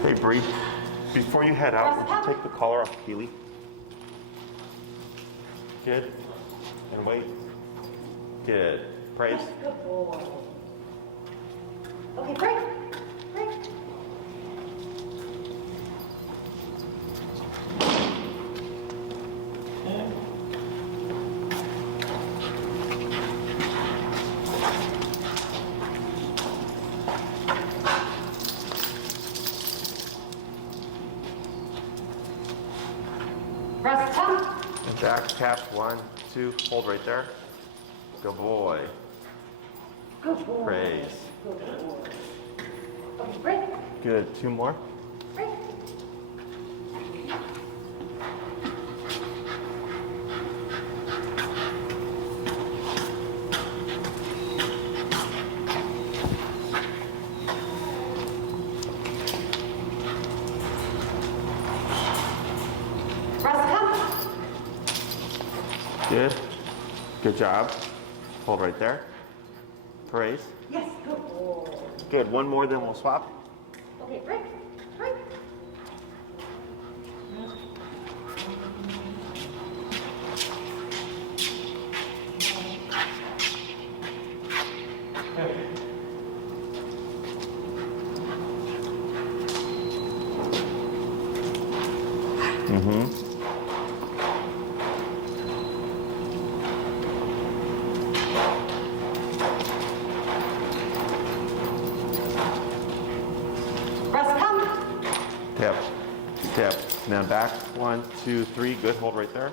Hey, Bree, before you head out, would you take the collar off Keely? Good. And wait. Good. Praise. Good boy. Okay, break. Break. Russ, come. And back, tap, 1, 2, hold right there. Good boy. Good boy. Praise. Good boy. Okay, break. Good. 2 more. Break. Russ, come. Good. Good job. Hold right there. Praise. Yes, good boy. Good. 1 more, then we'll swap. Okay, break. Break. Mm-hmm. Russ, come. Tap. Tap. Now back. 1, 2, 3. Good. Hold right there.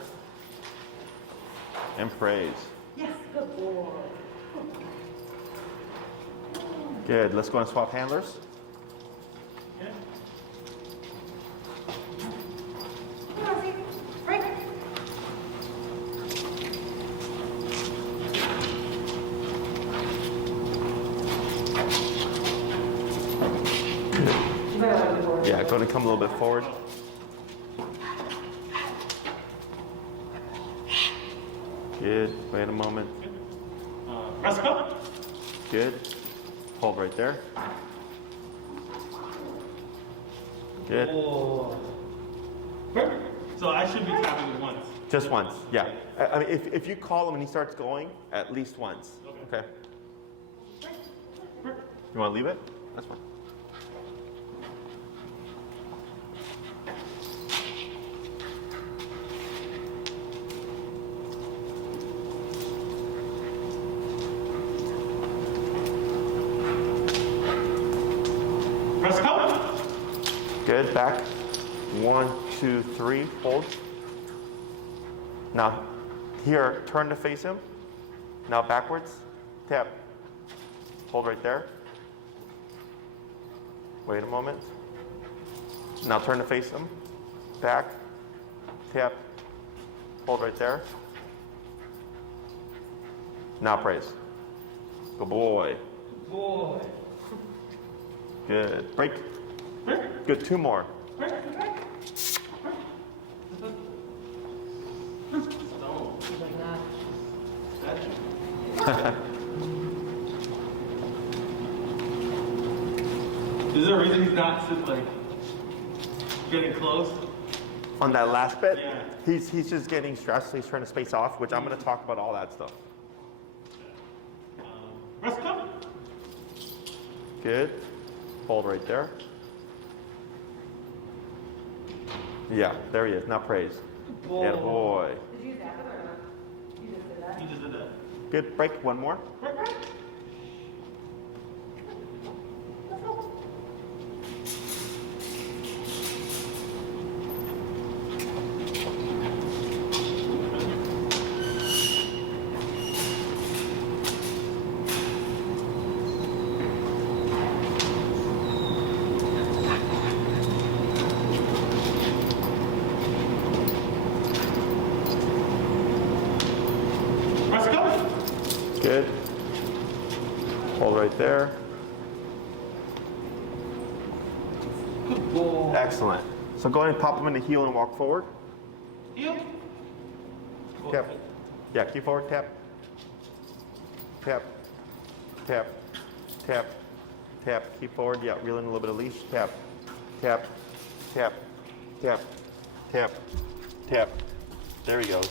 And praise. Yes, good boy. Good. Let's go and swap handlers. Come on, see. Break. Yeah, go to come a little bit forward. Good. Wait a moment. Russ, come. Good. Hold right there. Good. Oh. Perfect. So I should be tapping it once. Just once. Yeah. I mean, if you call him and he starts going, at least once. Okay. You want to leave it? That's fine. Good, back. 1, 2, 3, hold. Now, here, turn to face him. Now backwards, tap. Hold right there. Wait a moment. Now turn to face him. Back, tap. Hold right there. Now praise. Good boy. Boy. Good. Break. Good. 2 more. Is there a reason he's not like getting close? On that last bit, Yeah. he's just getting stressed, so he's trying to space off, which I'm going to talk about all that stuff. Russ, come. Good. Hold right there. Yeah, there he is. Now praise. Boy. Yeah, boy. Did you zap him or not? You just did that? He just did that. Good. Break. 1 more. Russ, come. Good. Hold right there. Good boy. Excellent. So go ahead and pop him in the heel and walk forward. Heel. Tap. Yeah, keep forward. Tap. Tap. Tap. Tap. Tap. Keep forward. Yeah, reel in a little bit of leash. Tap. Tap. Tap. Tap. Tap. Tap. There he goes.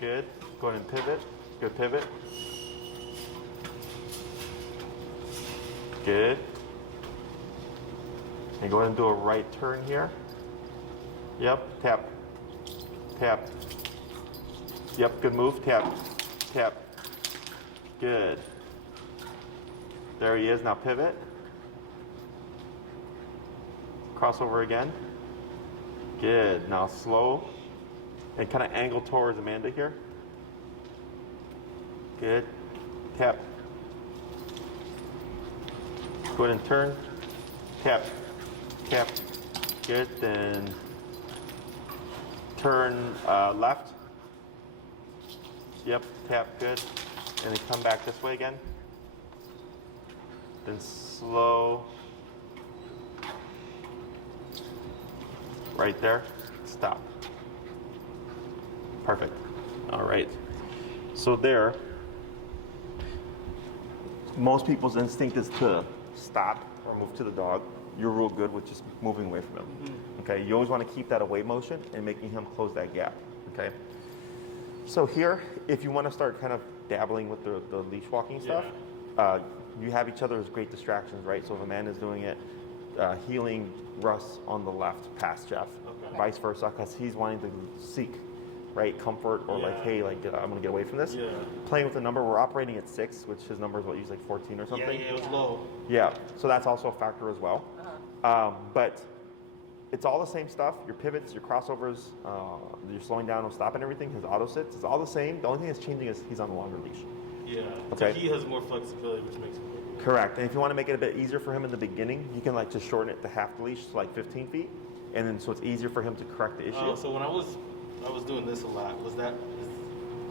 Good. Go ahead and pivot. Good pivot. Good. And go ahead and do a right turn here. Yep. Tap. Tap. Yep. Good move. Tap. Tap. Good. There he is. Now pivot. Crossover again. Good. Now slow. And kind of angle towards Amanda here. Good. Tap. Go ahead and turn. Tap. Tap. Good. Then turn left. Yep. Tap. Good. And then come back this way again. Then slow. Right there. Stop. Perfect. All right. So there, most people's instinct is to stop or move to the dog. You're real good with just moving away from him. Okay. You always want to keep that away motion and making him close that gap. Okay. So here, if you want to start kind of dabbling with the leash walking stuff, you have each other as great distractions, right? So if Amanda's doing it, healing Russ on the left past Jeff, vice versa, because he's wanting to seek, right, comfort or like, hey, like I'm gonna get away from this. Playing with the number, we're operating at 6, which his number is what, usually like 14 or something. Yeah, it was low. Yeah, so that's also a factor as well. But it's all the same stuff. Your pivots, your crossovers, your slowing down or stopping everything, his auto sits, it's all the same. The only thing that's changing is he's on a longer leash. Yeah. Okay. So he has more flexibility, which makes him look good. Correct. And if you want to make it a bit easier for him in the beginning, you can like just shorten it to half the leash, so like 15 feet, and then so it's easier for him to correct the issue. Oh, so when I was doing this a lot,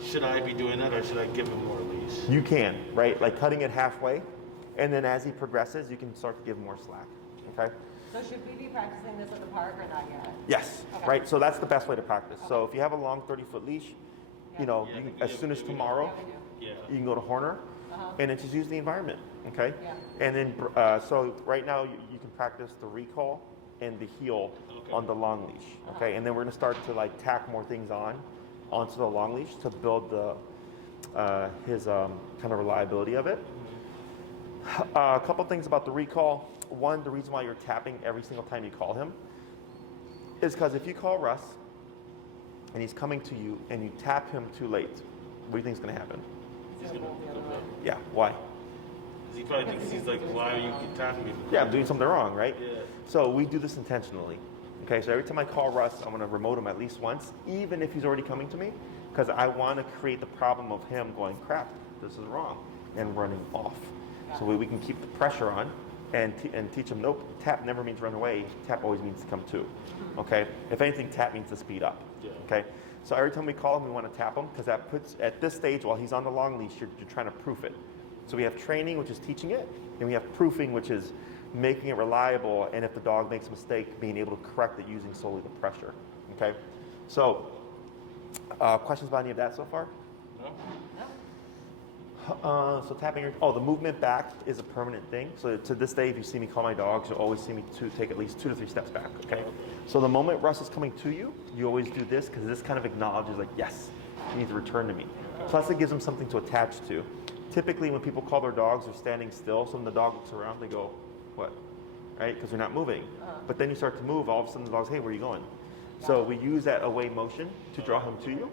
should I be doing that or should I give him more leash? You can, right? Like cutting it halfway, and then as he progresses, you can start to give more slack. Okay. So should we be practicing this at the park or not yet? Yes. Okay. Right. So that's the best way to practice. So if you have a long 30-foot leash, you know, Yeah, you can, yeah, as soon as we do. tomorrow, Yeah, Yeah. you can go to Horner, and then just use the environment. Okay. Yeah. And then so right now you can practice the recall and the heel on the long leash. Okay. And then we're gonna start to like tack more things onto the long leash to build the his kind of reliability of it. A couple things about the recall. One, the reason why you're tapping every single time you call him is because if you call Russ and he's coming to you and you tap him too late, what do you think is going to happen? He's gonna go back. Yeah, why? Because he probably thinks he's like, why are you tapping me? Yeah, I'm doing something wrong, right? Yeah. So we do this intentionally. Okay, so every time I call Russ, I'm gonna remote him at least once, even if he's already coming to me, because I want to create the problem of him going, crap, this is wrong, and running off. So we can keep the pressure on and teach him, nope, tap never means run away, tap always means to come to. Okay, if anything, tap means to speed up. Yeah. Okay, so every time we call him, we want to tap him, because that puts, at this stage, while he's on the long leash, you're trying to proof it. So we have training, which is teaching it, and we have proofing, which is making it reliable, and if the dog makes a mistake, being able to correct it using solely the pressure. Okay, so questions about any of that so far? So tapping the movement back is a permanent thing. So to this day, if you see me call my dogs, you'll always see me take at least 2 to 3 steps back, okay? So the moment Russ is coming to you, you always do this, because this kind of acknowledges like, yes, you need to return to me. Plus it gives them something to attach to. Typically when people call their dogs, they're standing still, so when the dog looks around, they go, what? Right, because they're not moving. But then you start to move, all of a sudden the dog's, hey, where are you going? So we use that away motion to draw him to you.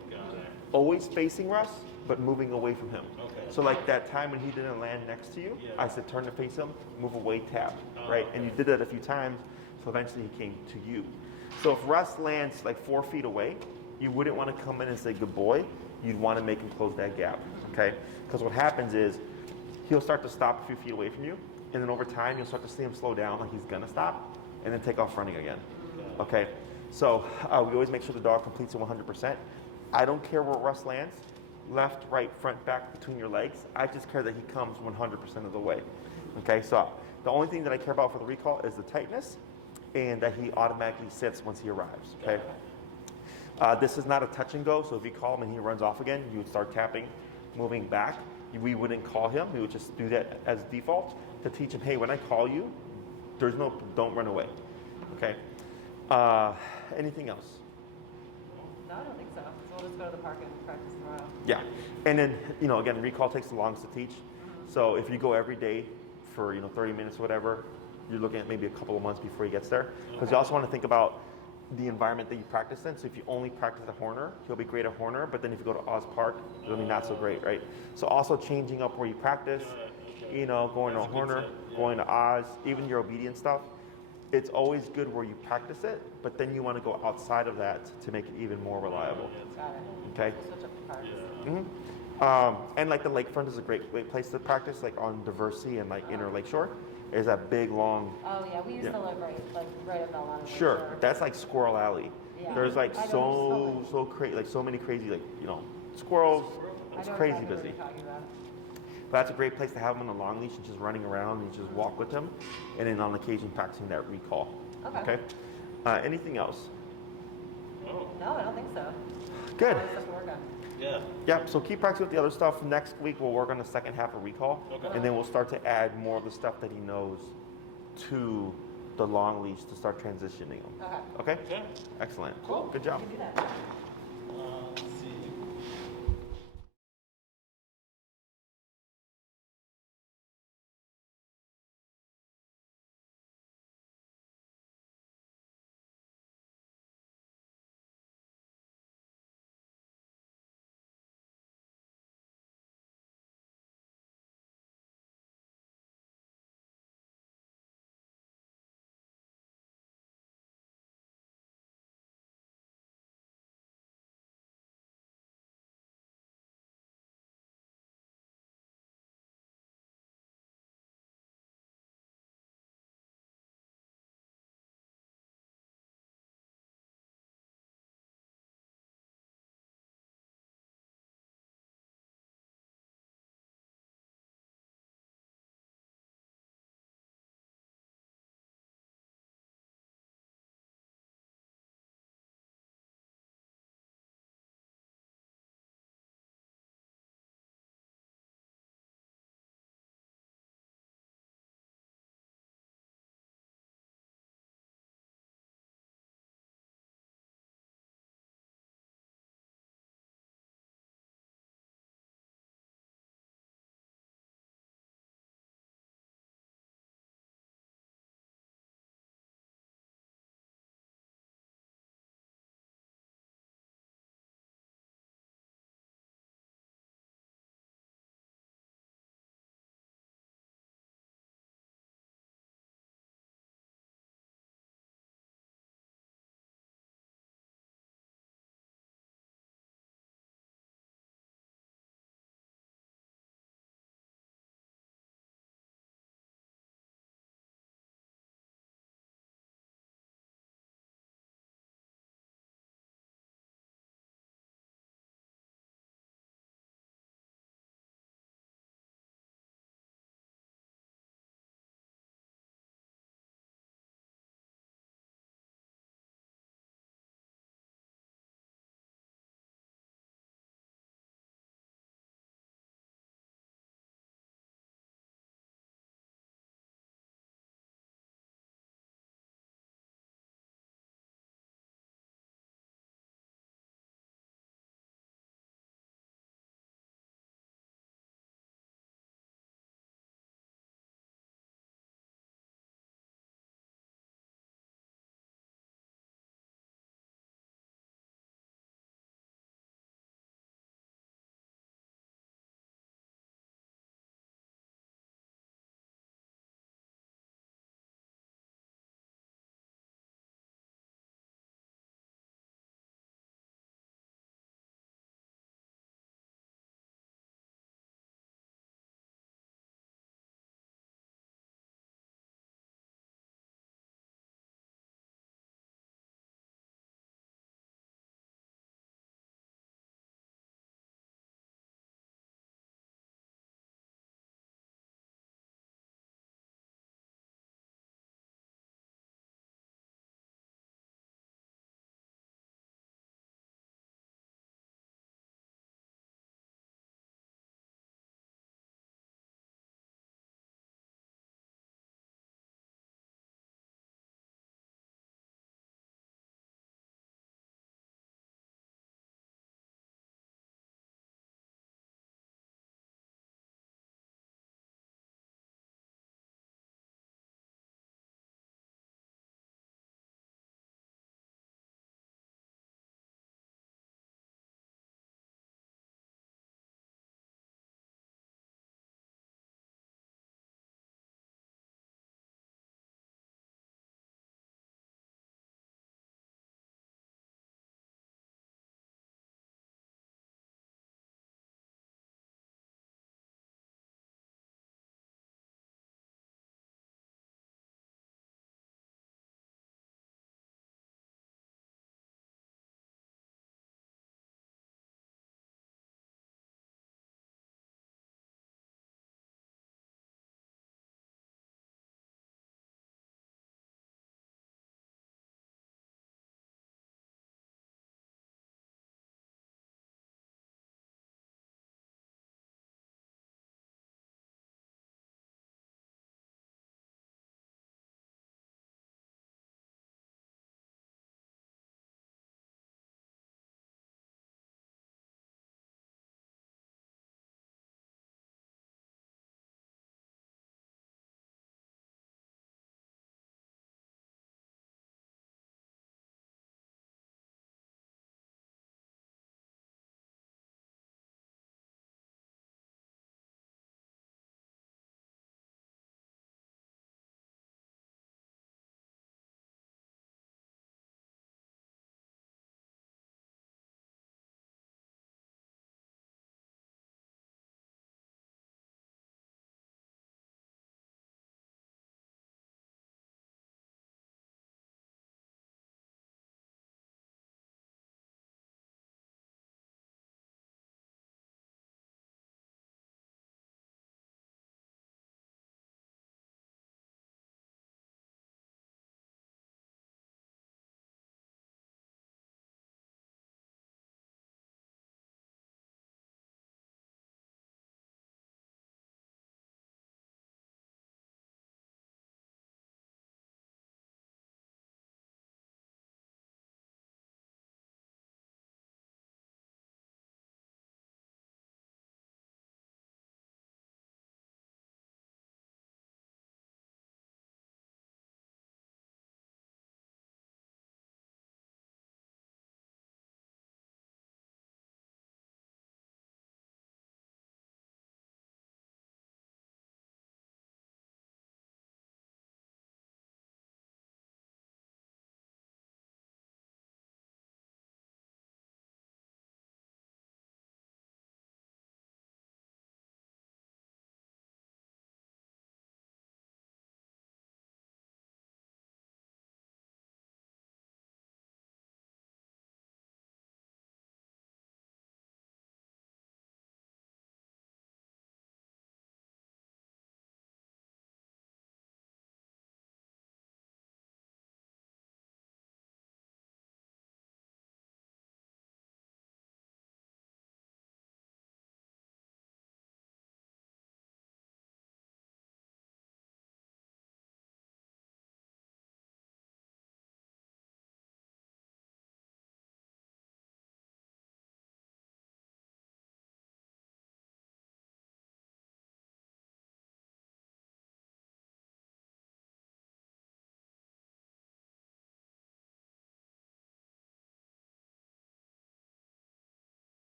Always facing Russ, but moving away from him. So like that time when he didn't land next to you, I said turn to face him, move away, tap, right? And you did that a few times, so eventually he came to you. So if Russ lands like 4 feet away, you wouldn't want to come in and say good boy. You'd want to make him close that gap, okay? Because what happens is he'll start to stop a few feet away from you, and then over time you'll start to see him slow down like he's gonna stop, and then take off running again, okay? So we always make sure the dog completes it 100%. I don't care where Russ lands, left, right, front, back, between your legs. I just care that he comes 100% of the way. Okay, so the only thing that I care about for the recall is the tightness and that he automatically sits once he arrives, okay? This is not a touch and go, so if you call him and he runs off again, you would start tapping, moving back. We wouldn't call him, we would just do that as default to teach him, hey, when I call you, don't run away, okay? Anything else? No, I don't think so. So we'll just go to the park and practice tomorrow. Yeah, and then, again, recall takes the longest to teach. So if you go every day for, 30 minutes or whatever, you're looking at maybe a couple of months before he gets there. Because you also want to think about the environment that you practice in. So if you only practice a horner, he'll be great at horner, but then if you go to Oz Park, it'll be not so great, right? So also changing up where you practice, going to a horner, going to Oz, even your obedience stuff. It's always good where you practice it, but then you want to go outside of that to make it even more reliable. Got it. Okay? We'll switch up the parks. And like the lakefront is a great place to practice, like on Diversey and like Inner Lakeshore. There's that big long. Oh yeah, we used to live right at Belmont. Sure, that's like Squirrel Alley. Yeah. There's like I know so many crazy squirrels. It's crazy busy. What you're talking about. But that's a great place to have him on a long leash and just running around and just walk with him, and then on occasion practicing that recall. Okay. Anything else? No, I don't think so. Good. All this stuff to work on. Yeah. Yeah, so keep practicing with the other stuff. Next week we'll work on the second half of recall, and then we'll start to add more of the stuff that he knows to the long leash to start transitioning him. Okay. Okay? Okay. Excellent. Cool. Good job. We can do that.